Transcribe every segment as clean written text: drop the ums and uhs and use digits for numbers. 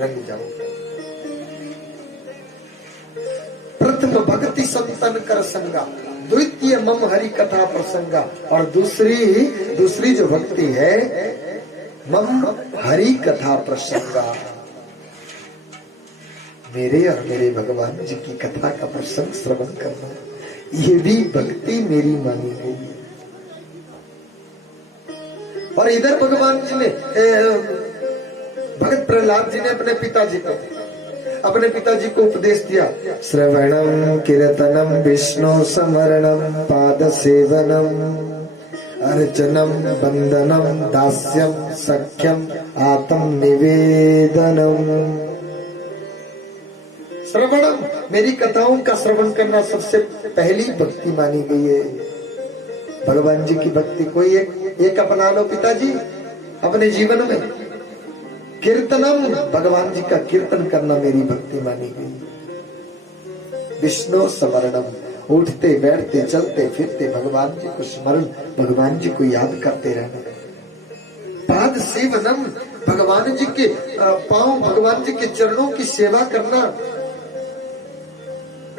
रंग जाओ। प्रथम भक्ति संतन कर संगा, द्वितीय मम हरि कथा प्रसंगा। और दूसरी जो भक्ति है मम हरि कथा प्रसंगा, मेरे और मेरे भगवान जी की कथा का प्रसंग श्रवण करना, ये भी भक्ति मेरी मानी गई। और इधर भगवान जी ने भगत प्रहलाद जी ने अपने पिताजी को उपदेश दिया, श्रवणम कीर्तनम विष्णु स्मरणम पाद सेवनम अर्चनम बंदनम दास्यम सख्यम आत्म निवेदनम। श्रवणम, मेरी कथाओं का श्रवण करना सबसे पहली भक्ति मानी गई है। भगवान जी की भक्ति कोई एक अपना लो पिताजी अपने जीवन में। कीर्तनम, भगवान जी का कीर्तन करना मेरी भक्ति मानी गई। विष्णु स्मरणम, उठते बैठते चलते फिरते भगवान जी को स्मरण, भगवान जी को याद करते रहना। पाद सेवनम, भगवान जी के पांव, भगवान जी के चरणों की सेवा करना।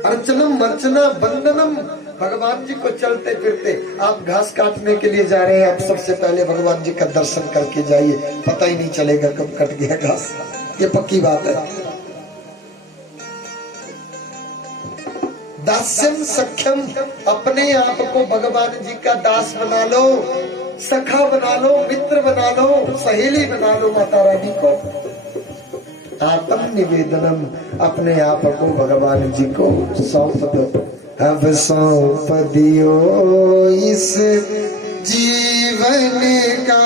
अर्चनम अर्चना बंदनम, भगवान जी को चलते फिरते, आप घास काटने के लिए जा रहे हैं, आप सबसे पहले भगवान जी का दर्शन करके जाइए, पता ही नहीं चलेगा कब कट गया घास, ये पक्की बात है। दास्यम सख्यम, अपने आप को भगवान जी का दास बना लो, सखा बना लो, मित्र बना लो, सहेली बना लो माता रानी को। आत्म निवेदनम, अपने आप को भगवान जी को सौंप दो। अब सौंप दियो इस जीवन का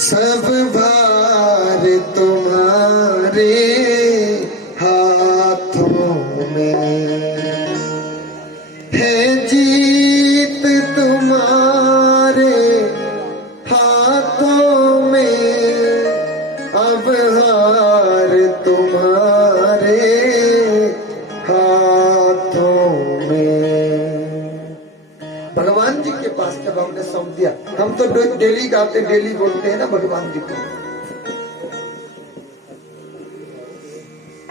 सब भार तुम्हारे हाथों में है, जीत तुम्हारे हाथों में, अब हार तुम्हारे हाथों में। भगवान जी के पास जब हमने सौंप दिया, हम तो डेली गाते डेली बोलते हैं ना भगवान जी को।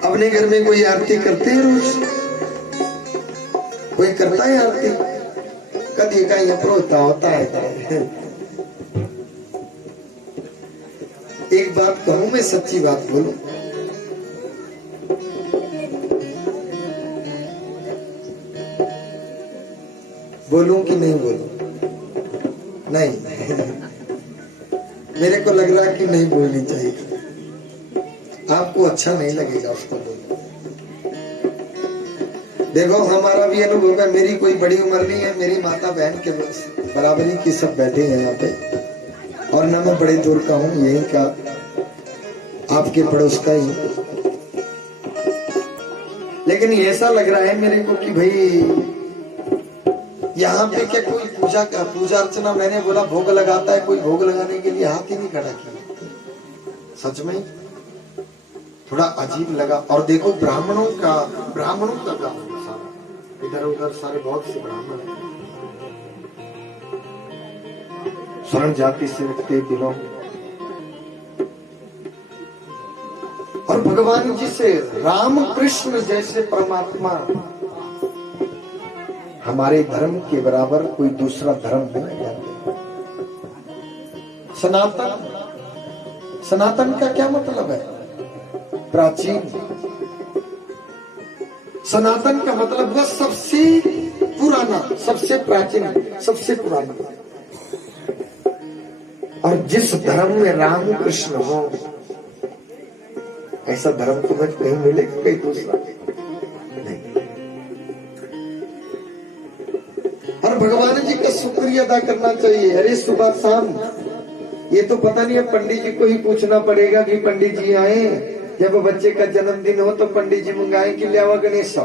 अपने घर में कोई आरती करते हैं रोज? कोई करता है आरती? कभी का ये प्रोता होता है। एक बात कहूं, मैं सच्ची बात बोलूं, बोलूं कि नहीं बोलूं? नहीं मेरे को लग रहा है कि नहीं बोलनी चाहिए। आपको अच्छा नहीं लगेगा उसको बोलना। देखो हमारा भी अनुभव है, मेरी कोई बड़ी उम्र नहीं है, मेरी माता बहन के बराबरी की सब बैठे हैं यहाँ पे, और ना मैं बड़े दूर का हूँ, यही का आपके पड़ोस का ही। लेकिन ऐसा लग रहा है मेरे को कि भाई यहाँ पे क्या कोई पूजा अर्चना, मैंने बोला भोग लगाता है, कोई भोग लगाने के लिए हाथ ही नहीं खड़ा किया। सच में थोड़ा अजीब लगा। और देखो ब्राह्मणों का गांव सारा, इधर उधर सारे बहुत से ब्राह्मण हैं, स्वर्ण जाति से रखते बिलोंग, और भगवान जी से राम कृष्ण जैसे परमात्मा, हमारे धर्म के बराबर कोई दूसरा धर्म नहीं जानते। सनातन का क्या मतलब है? प्राचीन। सनातन का मतलब बस सबसे पुराना, सबसे प्राचीन, सबसे पुराना। और जिस धर्म में राम कृष्ण हो, ऐसा धर्म तुम्हें कहीं मिलेगा कहीं दूसरा नहीं। और भगवान जी का शुक्रिया अदा करना चाहिए। अरे सुबह शाम, ये तो पता नहीं है, पंडित जी को ही पूछना पड़ेगा कि पंडित जी आए, जब बच्चे का जन्मदिन हो तो पंडित जी मंगाए कि लियावा गणेश।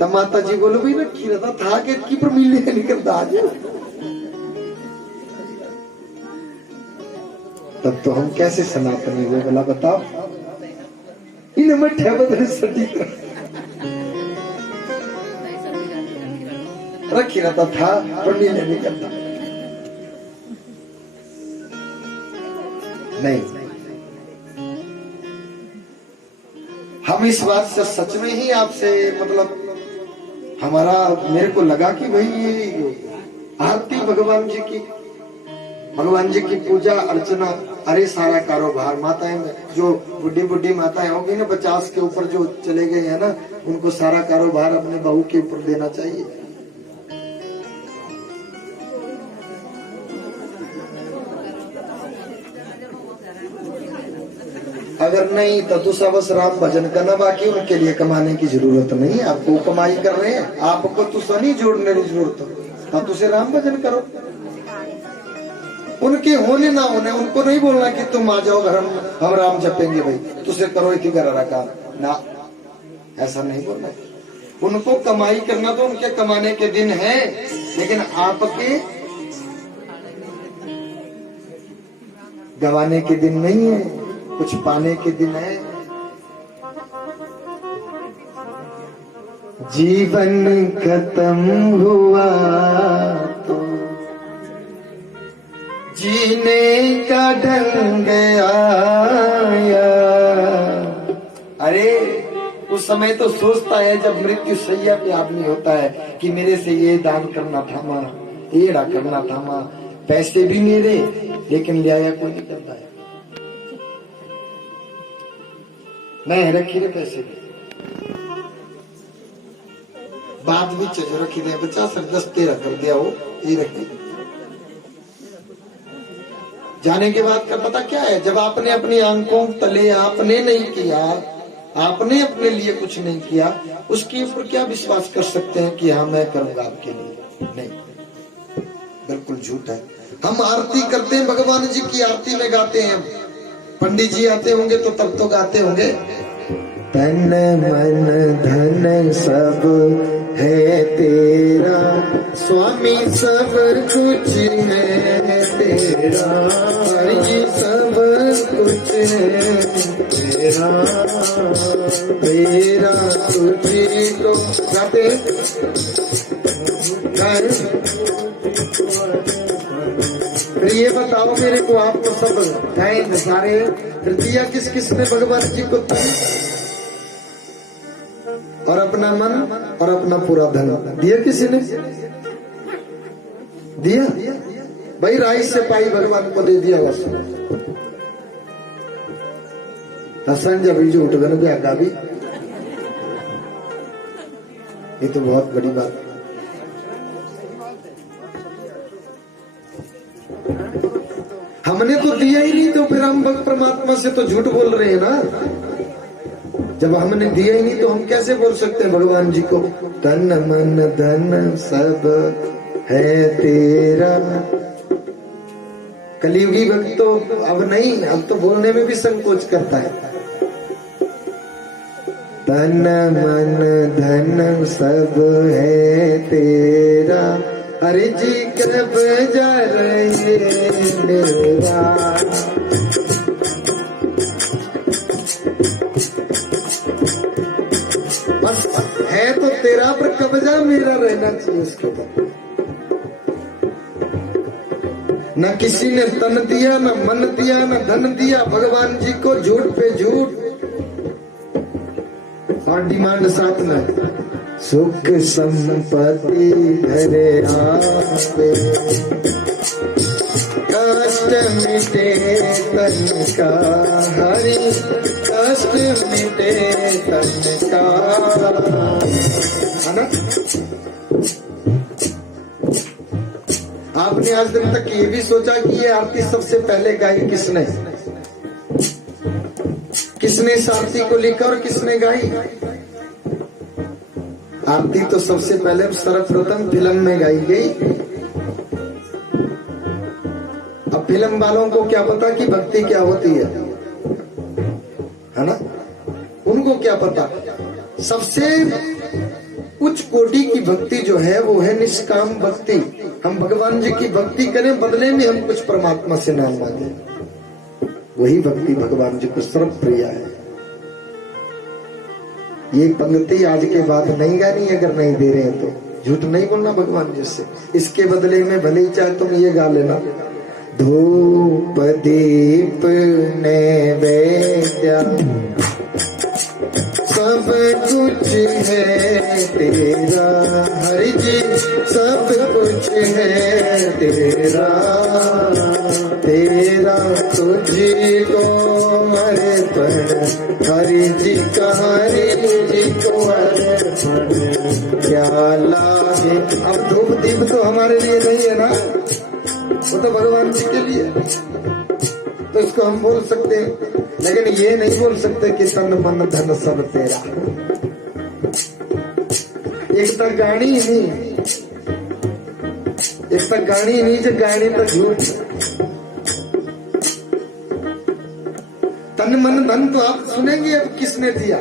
तब माता जी बोलो भाई रखी रहता था कि पर मिलने निकलता आज। तब तो हम कैसे सनातनी हुए बोला बताओ। इन मठे बदले सटीक रखी रहता था पर मिलने निकलता। नहीं। हम इस बात से सच में ही आपसे मतलब हमारा मेरे को लगा कि भाई ये आरती भगवान जी की पूजा अर्चना, अरे सारा कारोबार माताएं जो बुढ़ी बुढ़ी माताएं होंगी ना 50 के ऊपर जो चले गए हैं ना, उनको सारा कारोबार अपने बहू के ऊपर देना चाहिए। अगर नहीं तो दूसरा बस राम भजन करना, बाकी उनके लिए कमाने की जरूरत नहीं है। आपको कमाई कर रहे हैं, आपको तो सनी जोड़ने की जरूरत है, तुझे राम भजन करो। उनके होने ना होने उनको नहीं बोलना कि तुम आ जाओ घर हम राम जपेंगे भाई, तुझे करो इसी घर रखा ना, ऐसा नहीं बोलना। उनको कमाई करना तो उनके कमाने के दिन है, लेकिन आपके गवाने के दिन नहीं है, कुछ पाने के दिन है। जीवन खत्म हुआ तो जीने का ढंग आया। अरे उस समय तो सोचता है जब मृत्यु शैया पे आदमी होता है कि मेरे से ये दान करना था मां, ये करना था मां, पैसे भी मेरे लेकिन ले आया कोई नहीं करता है। नहीं रखी रे पैसे भी, बात भी चल रखी दे 50-10-13 कर दिया वो, ये रखी। जाने के बाद का पता क्या है, जब आपने अपनी आंखों तले आपने नहीं किया, आपने अपने लिए कुछ नहीं किया, उसके ऊपर क्या विश्वास कर सकते हैं कि हाँ मैं करूंगा आपके लिए? नहीं, बिल्कुल झूठ है। हम आरती करते हैं, भगवान जी की आरती में गाते हैं, पंडित जी आते होंगे तो तब तो गाते होंगे, तन मन धन सब है तेरा स्वामी, सब कुछ है तेरा जी, सब कुछ है तेरा, तेरा तुझी को गाते फिर ये बताओ मेरे को, आपको सब है सारे, फिर दिया किस किस ने भगवान जी को? और अपना मन और अपना पूरा धन दिया किसी ने? दिया भाई, राई से पाई भगवान को दे दिया बस। संजय भी जो उठ गए आगा भी, ये तो बहुत बड़ी बात है। हमने तो दिया ही नहीं, तो फिर हम परमात्मा से तो झूठ बोल रहे हैं ना। जब हमने दिया ही नहीं तो हम कैसे बोल सकते हैं भगवान जी को तन मन धन सब है तेरा? कलियुगी भक्त तो अब नहीं, अब तो बोलने में भी संकोच करता है। तन मन धन सब है तेरा, अरे जी कब जा रहे मेरा? बस है तो तेरा, पर कब्जा मेरा रहना चाहिए उसके ऊपर। न किसी ने तन दिया, न मन दिया, न धन दिया, भगवान जी को झूठ पे झूठ, और डिमांड साथ में सुख संपत्ति घरे आवे, कष्ट मिटे तन का हरि, कष्ट मिटे तन का, है ना? आपने आज दिन तक ये भी सोचा कि ये आरती सबसे पहले गाई किसने? किसने इस आरती को लिखा और किसने गाई? आरती तो सबसे पहले सर्वप्रथम फिल्म में गाई गई। अब फिल्म वालों को क्या पता कि भक्ति क्या होती है ना? उनको क्या पता? सबसे उच्च कोटि की भक्ति जो है वो है निष्काम भक्ति। हम भगवान जी की भक्ति करें, बदले में हम कुछ परमात्मा से नाम मांगे, वही भक्ति भगवान जी को सर्व प्रिय है। ये पंक्ति आज के बाद नहीं गानी, अगर नहीं दे रहे हैं तो झूठ नहीं बोलना भगवान जी से। इसके बदले में भले ही चाहे तुम ये गा लेना, धूप दीप तेरा तुझको अर्पण, हरि जी का हरि जी को अर्पण, क्या लागे। अब धूप दीप तो हमारे लिए नहीं है ना, वो तो भगवान जी के लिए, तो इसको हम बोल सकते हैं, लेकिन ये नहीं बोल सकते कि तन मन धन सब तेरा। एक तो गाड़ी नहीं, एक तो गाड़ी नहीं, जो गाड़ी तो झूठ। तन मन धन तो आप सुनेंगे अब किसने दिया।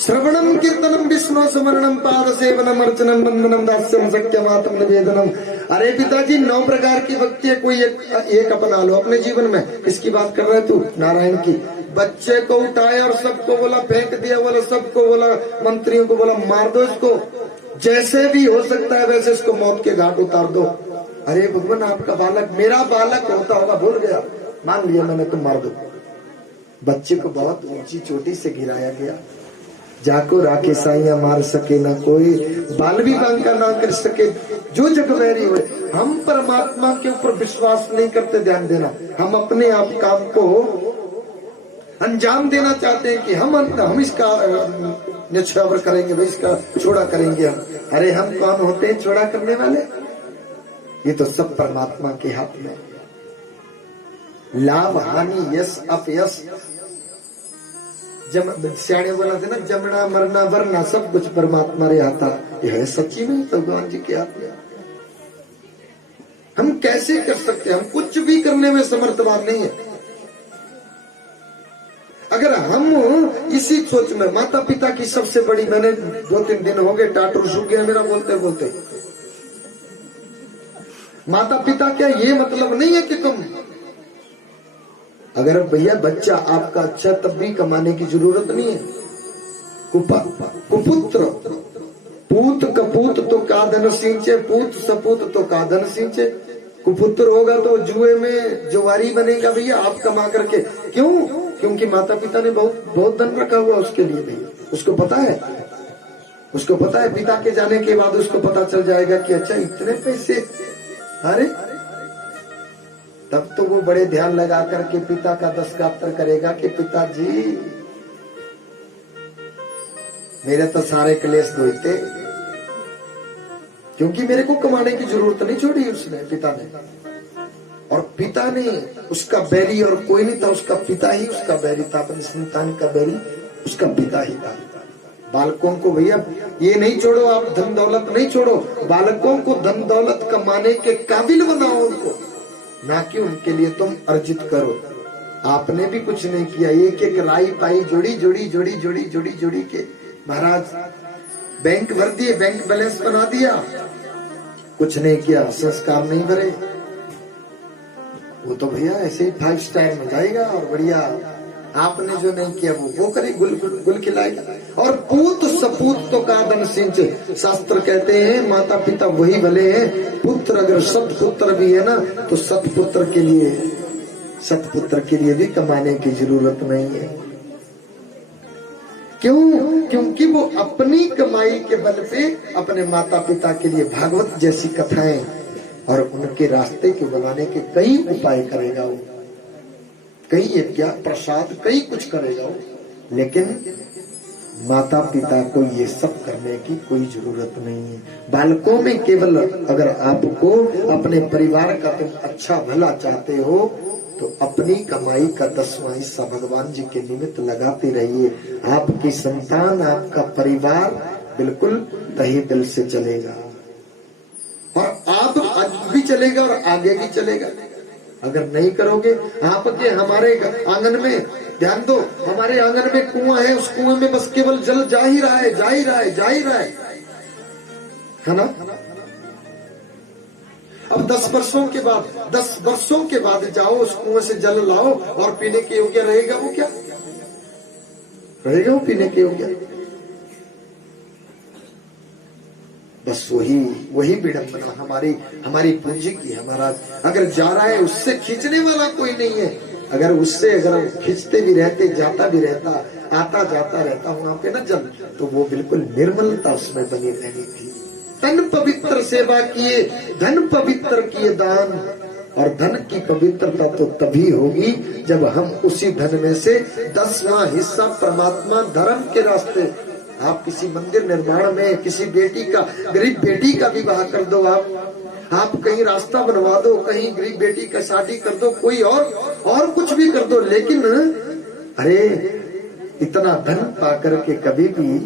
श्रवणम कीर्तनम विष्णु स्मरणम पाद सेवनम अर्चनम बंदनम दास्यम सख्यमात्म निवेदनम। अरे पिताजी 9 प्रकार की भक्ति है, कोई एक अपना लो अपने जीवन में। किसकी बात कर रहे तू? नारायण की। बच्चे को उठाया और सबको बोला फेंक दिया, बोला सबको बोला, मंत्रियों को बोला मार दो इसको, जैसे भी हो सकता है वैसे इसको मौत के घाट उतार दो। अरे भगवान आपका बालक मेरा बालक होता होगा, भूल गया, मान लिया मैंने, तुम मार दो। बच्चे को बहुत ऊंची चोटी से गिराया गया, जाको राखे साइया मार सके ना कोई, बाल भी बांका ना कर सके जो जग वैरी हुए। हम परमात्मा के ऊपर विश्वास नहीं करते, ध्यान देना, हम अपने आप काम को अंजाम देना चाहते हैं कि हम इसका निछावर करेंगे, भाई इसका छोड़ा करेंगे हम। अरे हम कौन होते हैं छोड़ा करने वाले? ये तो सब परमात्मा के हाथ में। लाभ हानि यश अपयश, सियाने बोला थे ना, जमना मरना वरना सब कुछ परमात्मा रे आता। यह है सच्ची में तो भगवान जी के हाथ में। हम कैसे कर सकते हैं? हम कुछ भी करने में समर्थवान नहीं है। अगर हम इसी सोच में, माता पिता की सबसे बड़ी, मैंने 2-3 दिन हो गए टाटू सूख गया मेरा बोलते बोलते। माता पिता क्या ये मतलब नहीं है कि तुम, अगर भैया बच्चा आपका अच्छा तब भी कमाने की जरूरत नहीं है। कुपुत्र पूत कपूत तो का धन सींचे, पूत सपूत तो का धन सींचे। कुपुत्र होगा तो जुए में जुआरी बनेगा भैया, आप कमा करके। क्यों? क्योंकि माता पिता ने बहुत धन रखा हुआ उसके लिए भैया। उसको पता है, उसको पता है पिता के जाने के बाद उसको पता चल जाएगा कि अच्छा इतने पैसे। अरे तब तो वो बड़े ध्यान लगा करके पिता का 10 गात्र करेगा कि पिताजी मेरे तो सारे क्लेश धोते, क्योंकि मेरे को कमाने की जरूरत नहीं छोड़ी उसने, पिता ने। और पिता ने, उसका बैरी और कोई नहीं था, उसका पिता ही उसका बैरी था। अपनी संतान का बैरी उसका पिता ही था। बालकों को भैया ये नहीं छोड़ो, आप धन दौलत नहीं छोड़ो, बालकों को धन दौलत कमाने के काबिल बनाओ उनको, ना कि उनके लिए तुम अर्जित करो। आपने भी कुछ नहीं किया, एक एक राई पाई जोड़ी जोड़ी जोड़ी जोड़ी जोड़ी जोड़ी के महाराज बैंक भर दिए, बैंक बैलेंस बना दिया, कुछ नहीं किया, संस्कार नहीं भरे। वो तो भैया ऐसे ही 5 स्टार में जाएगा और बढ़िया। आपने जो नहीं किया वो करे, गुल खिलाएगा। और पूत सपूत तो का धन सिंचे। शास्त्र कहते हैं माता पिता वही भले हैं, पुत्र अगर सतपुत्र भी है ना तो सतपुत्र के लिए भी कमाने की जरूरत नहीं है। क्यों? क्योंकि वो अपनी कमाई के बल पे अपने माता पिता के लिए भागवत जैसी कथाएं और उनके रास्ते के बनाने के कई उपाय करेगा वो, कई यज्ञ प्रसाद कई कुछ करेगा वो। लेकिन माता पिता को ये सब करने की कोई जरूरत नहीं है। बालकों में केवल अगर आपको अपने परिवार का तुम अच्छा भला चाहते हो तो अपनी कमाई का 10वां हिस्सा भगवान जी के निमित्त लगाते रहिए। आपकी संतान, आपका परिवार बिल्कुल तहे दिल से चलेगा और आप आज भी चलेगा और आगे भी चलेगा। अगर नहीं करोगे, आपके हमारे आंगन में ध्यान दो, हमारे आंगन में कुआं है, उस कुएं में बस केवल जल जा ही रहा है, जा ही रहा है, जा ही रहा है ना। अब 10 वर्षों के बाद जाओ उस कुएं से जल लाओ और पीने के योग्य रहेगा वो? क्या रहेगा वो पीने के योग्य? बस वही विडंबना हमारी पूंजी की। हमारा अगर जा रहा है उससे खींचने वाला कोई नहीं है। अगर हम खींचते भी रहते, जाता भी रहता, आता जाता रहता वहां पे ना जल, तो वो बिल्कुल निर्मलता उसमें बनी रहनी थी। तन पवित्र सेवा किए, धन पवित्र किए दान, और धन की पवित्रता तो तभी होगी जब हम उसी धन में से 10वां हिस्सा परमात्मा धर्म के रास्ते। आप किसी मंदिर निर्माण में किसी बेटी का, गरीब बेटी का विवाह कर दो, आप कहीं रास्ता बनवा दो, कहीं गरीब बेटी का शादी कर दो, कोई और कुछ भी कर दो, लेकिन अरे इतना धन पाकर के कभी भी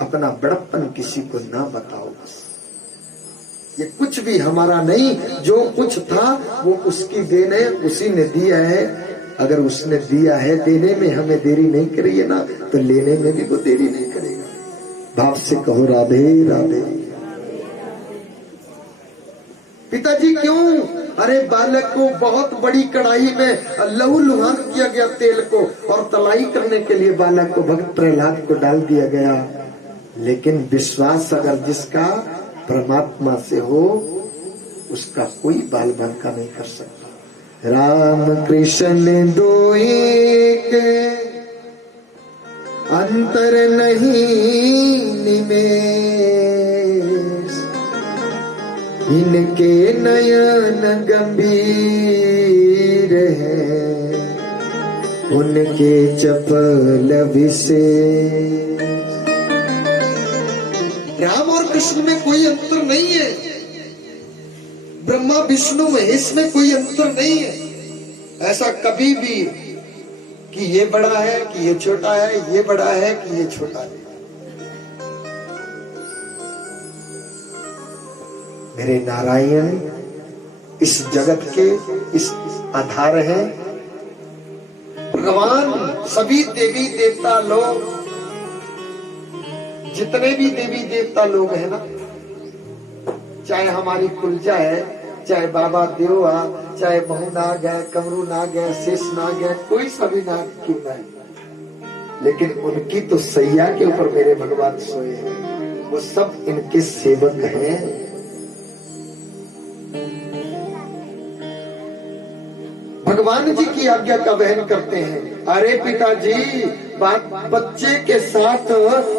अपना बड़प्पन किसी को ना बताओ। बस ये कुछ भी हमारा नहीं, जो कुछ था वो उसकी देन है, उसी ने दिया है। अगर उसने दिया है, देने में हमें देरी नहीं करी है ना, तो लेने में भी वो देरी नहीं करेगा। बाप से कहो राधे राधे। पिताजी क्यों? अरे बालक को बहुत बड़ी कढ़ाई में लहू लुहान किया गया तेल को, और तलाई करने के लिए बालक को भक्त प्रहलाद को डाल दिया गया। लेकिन विश्वास अगर जिसका परमात्मा से हो, उसका कोई बाल बांका नहीं कर सकता। राम कृष्ण दो एक, अंतर नहीं निमेष, इनके नयन गंभीर है, उनके चपल विशेष। राम और कृष्ण में कोई अंतर नहीं है, ब्रह्मा विष्णु महेश में कोई अंतर नहीं है। ऐसा कभी भी कि ये बड़ा है कि ये छोटा है, ये बड़ा है कि ये छोटा है। मेरे नारायण इस जगत के इस आधार है। भगवान सभी देवी देवता लोग, जितने भी देवी देवता लोग हैं ना, चाहे हमारी कुलजा है, चाहे बाबा देवा, चाहे महू नाग है, कमरू नाग है, शेष नाग है, कोई सा भी नाग क्यों ना है, लेकिन उनकी तो सैया के ऊपर मेरे भगवान सोए हैं। वो सब इनके सेवक हैं। भगवान जी की आज्ञा का वहन करते हैं। अरे पिताजी, बच्चे के साथ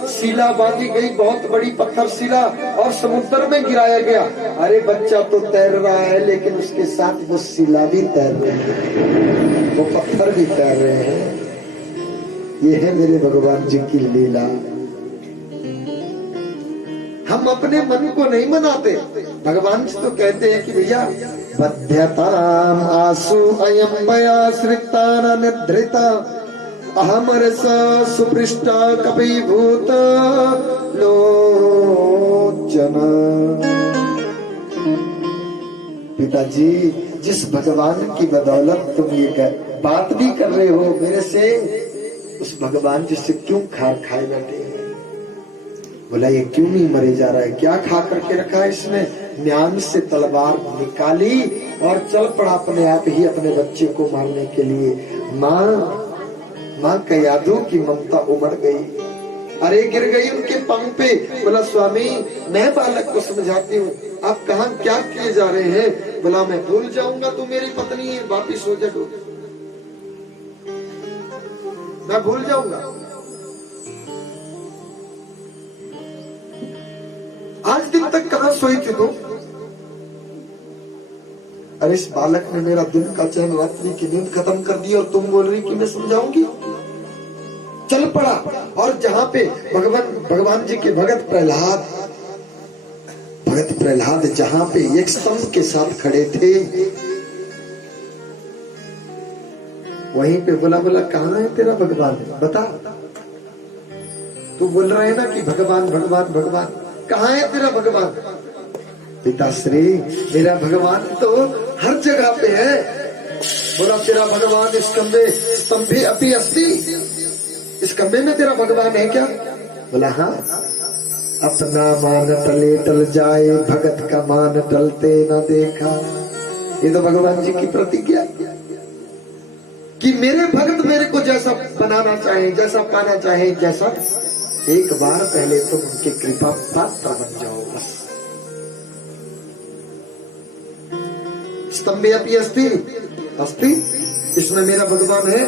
शिला बांधी गई, बहुत बड़ी पत्थर शिला, और समुद्र में गिराया गया। अरे बच्चा तो तैर रहा है, लेकिन उसके साथ वो शिला भी तैर रही है, वो पत्थर भी तैर रहे हैं। ये है मेरे भगवान जी की लीला। हम अपने मन को नहीं मनाते। भगवान जी तो कहते हैं कि भैया बध्यताम आसु अयम भयाश्रिता निद्रिता अहम रस सुपृष्टा कपिभूत लोचन। पिताजी, जिस भगवान की बदौलत तुम ये बात भी कर रहे हो मेरे से, उस भगवान जी से क्यों खार खाए बैठे हैं? बोला ये क्यों नहीं मरे जा रहा है? क्या खा करके रखा है इसने? ज्ञान से तलवार निकाली और चल पड़ा अपने आप ही अपने बच्चे को मारने के लिए। माँ कयादू की ममता उमड़ गई। अरे गिर गई उनके पांव पे। बोला स्वामी, मैं बालक को समझाती हूँ, आप कहाँ क्या किए जा रहे हैं? बोला मैं भूल जाऊंगा, तू मेरी पत्नी है, वापिस हो जा, मैं भूल जाऊंगा। आज दिन तक कहां सोई थी तुम? अरे इस बालक ने मेरा दिन का चैन रात्रि की नींद खत्म कर दी, और तुम बोल रही कि मैं समझाऊंगी। चल पड़ा, और जहां पे भगवान जी के भगत प्रहलाद जहां पे एक स्तंभ के साथ खड़े थे, वहीं पे बोला कहाँ है तेरा भगवान? बता। तू बोल रहे है ना कि भगवान भगवान भगवान, कहाँ है तेरा भगवान? पिताश्री, मेरा भगवान तो हर जगह पे है। बोला तेरा भगवान इस कमरे स्तंभे अपनी अस्ति, इस कमरे में तेरा भगवान है क्या? बोला हाँ। अपना मान टले टल जाए, भगत का मान टलते न देखा। ये तो भगवान जी की प्रतिज्ञा कि मेरे भगत मेरे को जैसा बनाना चाहे, जैसा पाना चाहे, जैसा, एक बार पहले तुम उनकी कृपा पात्र बन जाओ बस। स्तंभे अपनी अस्ति, इसमें मेरा भगवान है।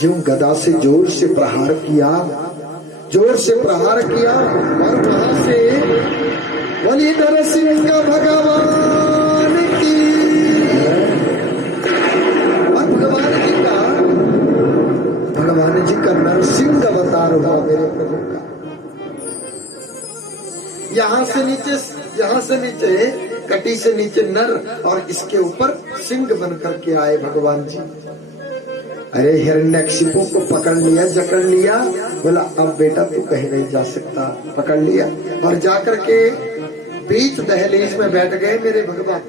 ज्यों गदा से जोर से प्रहार किया, और वहां से बोली नरसिंह भगवान यहाँ से नीचे कटी से नीचे नर और इसके ऊपर सिंह बन करके आए भगवान जी। अरे हिरण्यकशिपु को पकड़ लिया, जकड़ लिया, बोला अब बेटा तू कहीं नहीं जा सकता। पकड़ लिया और जाकर के बीच दहलीज में बैठ गए मेरे भगवान।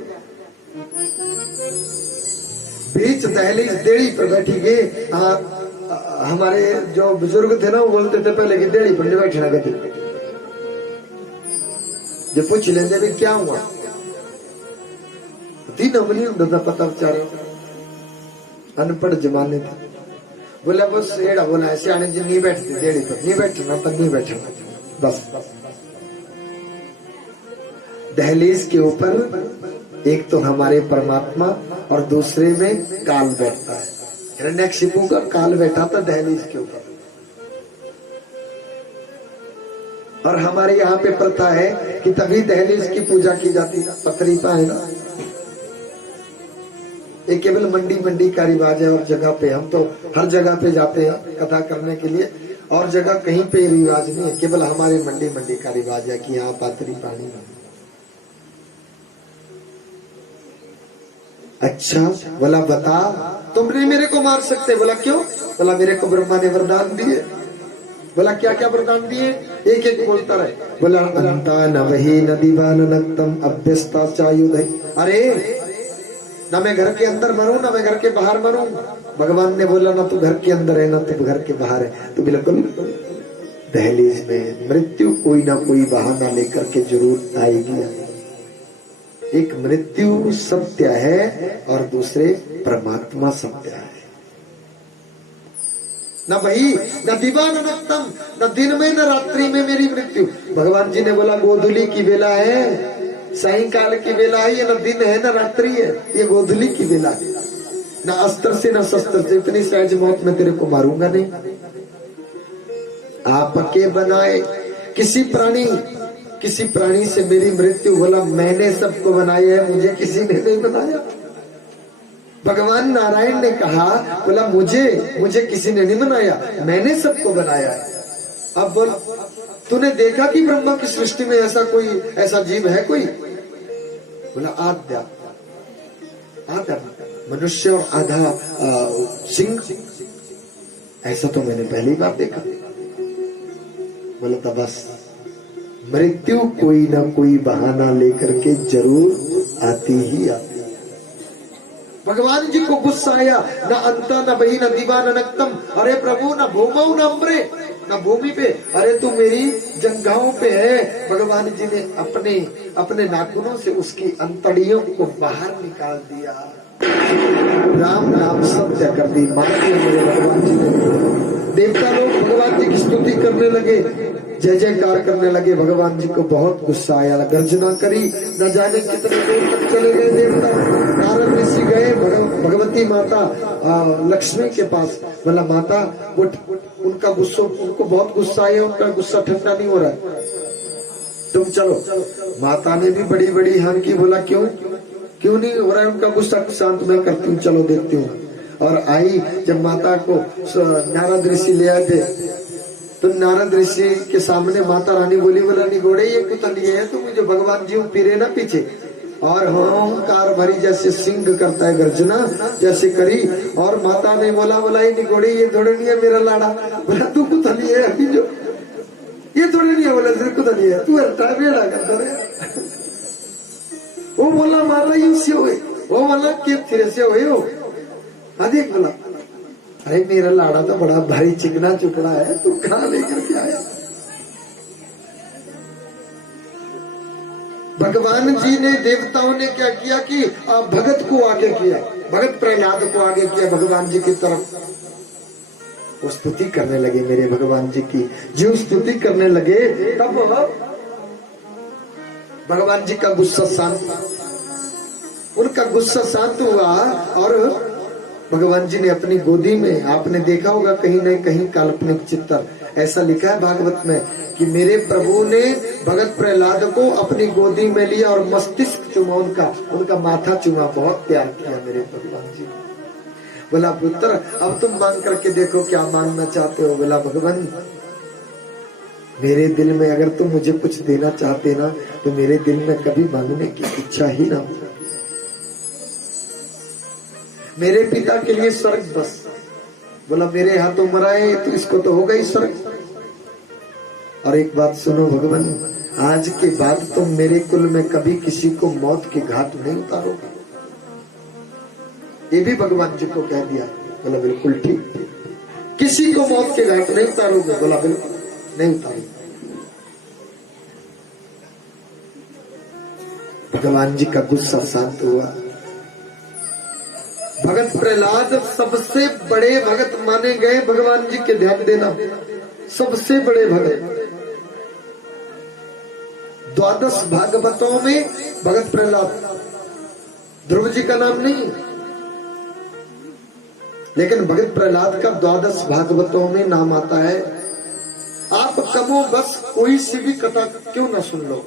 बीच दहलीज देड़ी पर बैठी गए। हमारे जो बुजुर्ग थे ना वो बोलते थे पहले की देड़ी पर नहीं बैठना गति। जो पूछ लेते भी क्या हुआ, तीन अमली होता पता बेचारे अनपढ़ जमाने थे। बोला वो सेड़ा बोला ऐसे आने जी नहीं बैठते देड़ी पर, नहीं बैठना तो नहीं बैठना बस। दहलीज के ऊपर एक तो हमारे परमात्मा और दूसरे में काल बैठता है। हिरण्यकशिपु का काल बैठा था दहलीज के ऊपर। और हमारे यहाँ पे प्रथा है कि तभी दहलीज की पूजा की जाती है। पथरी पाए ना, ये केवल मंडी का रिवाज है। और जगह पे हम तो हर जगह पे जाते हैं कथा करने के लिए, और जगह कहीं पे रिवाज नहीं है, केवल हमारे मंडी का रिवाज है कि यहाँ पाथरी पानी। अच्छा बोला बता तुम नहीं मेरे को मार सकते। बोला क्यों? बोला मेरे को ब्रह्मा ने वरदान दिए। बोला क्या क्या वरदान दिए? एक एक बोलता रहे। बोला अंता न वही न दीवान नक्तम अभ्यस्ता चायुध। अरे न मैं घर के अंदर मरूं न मैं घर के बाहर मरूं। भगवान ने बोला ना तू घर के अंदर है ना तू घर के बाहर है, तो बिल्कुल दहलीज में मृत्यु कोई ना कोई बहाना लेकर के जरूर आएगी। एक मृत्यु सत्य है और दूसरे परमात्मा सत्य है। न वही न दिवान नक्तम, न दिन में न रात्रि में मेरी मृत्यु। भगवान जी ने बोला गोधुली की बेला है, सायंकाल की बेला है, ये न दिन है न रात्रि है, ये गोधुली की बेला है। न अस्त्र से न शस्त्र से, इतनी सहज मौत में तेरे को मारूंगा नहीं। आपके बनाए किसी प्राणी से मेरी मृत्यु। बोला मैंने सबको बनाया है, मुझे किसी ने नहीं बनाया। भगवान नारायण ने कहा बोला मुझे किसी ने नहीं बनाया, मैंने सबको बनाया है। अब बोल तूने देखा कि ब्रह्मा की सृष्टि में ऐसा जीव है कोई? बोला आधा मनुष्य और आधा सिंह, ऐसा तो मैंने पहली बार देखा। बोला तो बस मृत्यु कोई ना कोई बहाना लेकर के जरूर आती ही आती। भगवान जी को गुस्सा आया, न अंत न बही न दीवा न नक्तम। अरे प्रभु न भूमौ न अम्बरे, न भूमि पे, अरे तू मेरी जंघाओं पे है। भगवान जी ने अपने नाखूनों से उसकी अंतड़ियों को बाहर निकाल दिया। राम नाम सत्य कर दी, मार दिया मेरे भगवान जी ने। देवता लोग भगवान जी की स्तुति करने लगे, जय जयकार करने लगे। भगवान जी को बहुत गुस्सा आया, गर्जना करी, न जाने कितने दूर तक चले गए देवता। नारद ऋषि गए भगवती माता लक्ष्मी के पास। बोला माता उनको बहुत गुस्सा आया, उनका गुस्सा ठंडा नहीं हो रहा है, तुम चलो। माता ने भी बड़ी बड़ी हान की। बोला क्यों नहीं हो रहा है उनका गुस्सा? शांत मैं करती हूँ, चलो देखती हूँ। और आई जब माता को नारद ऋषि ले आए थे, तो नारद ऋषि के सामने माता रानी बोली, बोला निगोड़े ये कुतलिए है, तो मुझे भगवान जी फिरे ना पीछे। और ओंकार भरी जैसे सिंह करता है गर्जना जैसे करी। और माता ने बोला ये निगोड़े ये थोड़े नहीं है मेरा लाड़ा। बोला तू कुतलिए है अभी जो, ये थोड़े नहीं है। बोला सिर्फ कुतलिए है, तू हल्टा बेड़ा करता रहे। वो बोला माता ये से हुए, वो बोला कि फिर से हुए हो। देख बोला अरे मेरा लाड़ा तो बड़ा भारी चिकना चुकड़ा है, तू कहाँ लेकर के आया? भगवान जी ने देवताओं ने क्या किया कि भगत को आगे किया, भगत प्रहलाद को आगे किया भगवान जी की तरफ। वो स्तुति करने लगे मेरे भगवान जी की। जो स्तुति करने लगे तब भगवान जी का गुस्सा शांत, उनका गुस्सा शांत हुआ। और भगवान जी ने अपनी गोदी में, आपने देखा होगा कहीं न कहीं काल्पनिक चित्र, ऐसा लिखा है भागवत में कि मेरे प्रभु ने भगत प्रहलाद को अपनी गोदी में लिया और मस्तिष्क चुमा, उनका माथा चुमा, बहुत प्यार किया मेरे भगवान जी। बोला पुत्र अब तुम मांग करके देखो क्या मांगना चाहते हो। बोला भगवान मेरे दिल में अगर तुम मुझे कुछ देना चाहते ना तो मेरे दिल में कभी मांगने की इच्छा ही ना हो। मेरे पिता के लिए स्वर्ग बस। बोला मेरे हाथों मराए तो इसको तो होगा ही स्वर्ग। और एक बात सुनो भगवान, आज के बाद तुम मेरे कुल में कभी किसी को मौत के घाट नहीं उतारोगे। ये भी भगवान जी को कह दिया। बोला बिल्कुल ठीक, किसी को मौत के घाट नहीं उतारोगे। बोला बिल्कुल नहीं उतारोगे। भगवान जी का गुस्सा शांत हुआ। भगत प्रहलाद सबसे बड़े भगत माने गए भगवान जी के, ध्यान देना, सबसे बड़े भगत। 12 भागवतों में भगत प्रहलाद, ध्रुव जी का नाम नहीं, लेकिन भगत प्रहलाद का 12 भागवतों में नाम आता है। आप कमो बस कोई सी भी कथा क्यों ना सुन लो,